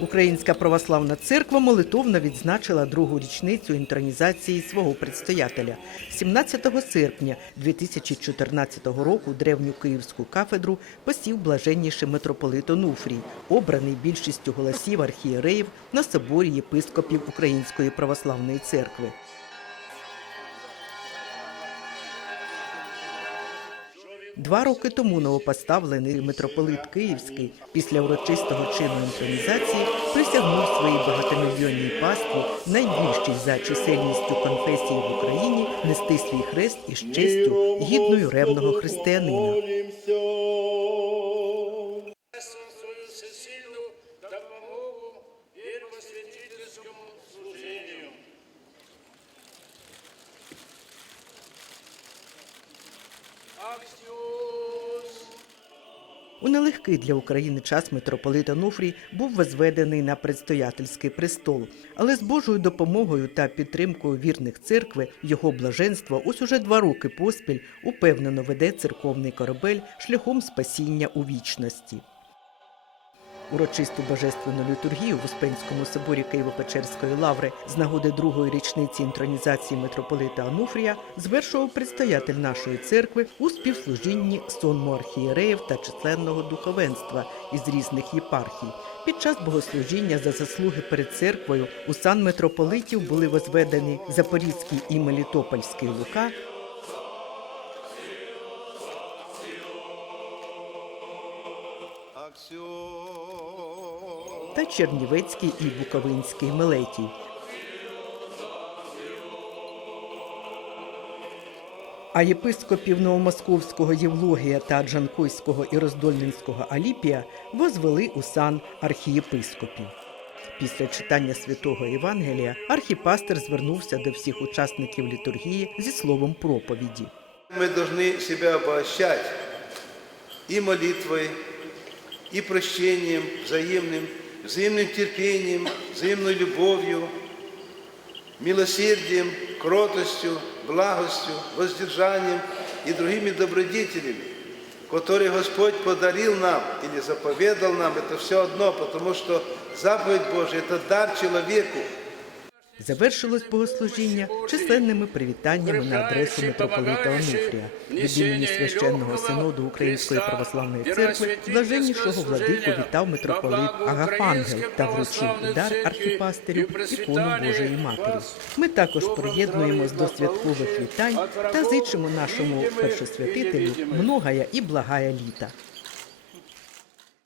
Українська православна церква молитовно відзначила другу річницю інтронізації свого предстоятеля. 17 серпня 2014 року древню київську кафедру посів блаженніший митрополит Онуфрій, обраний більшістю голосів архієреїв на соборі єпископів Української православної церкви. Два роки тому новопоставлений митрополит Київський після урочистого чину інтронізації присягнув своїй багатомільйонній пастві, найбільшій за чисельністю конфесії в Україні, нести свій хрест із честю гідною ревного християнина. У нелегкий для України час митрополит Онуфрій був возведений на предстоятельський престол, але з Божою допомогою та підтримкою вірних церкви його блаженство ось уже два роки поспіль упевнено веде церковний корабель шляхом спасіння у вічності. Урочисту божественну літургію в Успенському соборі Києво-Печерської лаври з нагоди другої річниці інтронізації митрополита Ануфрія звершував предстоятель нашої церкви у співслужінні сонму архієреїв та численного духовенства із різних єпархій. Під час богослужіння за заслуги перед церквою у сан митрополитів були возведені Запорізький і Мелітопольський Лука, Аксіо та Чернівецький і Буковинський Мелетій. А єпископів Новомосковського Євлогія та Джанкойського і Роздольненського Аліпія возвели у сан архієпископів. Після читання святого Євангелія архіпастер звернувся до всіх учасників літургії зі словом проповіді. Мы должны себя обогащать и молитвой, и прощением взаимным, взаимным терпением, взаимной любовью, милосердием, кротостью, благостью, воздержанием и другими добродетелями, которые Господь подарил нам или заповедал нам, это все одно, потому что заповедь Божия – это дар человеку. Завершилось богослужіння численними привітаннями на адресу митрополита Онуфрія від імені священного синоду Української православної церкви блаженнішого владику вітав митрополит Агафангел та вручив дар архіпастерю ікону Божої Матері. Ми також приєднуємось до святкових вітань та зичимо нашому першосвятителю многая і благая літа.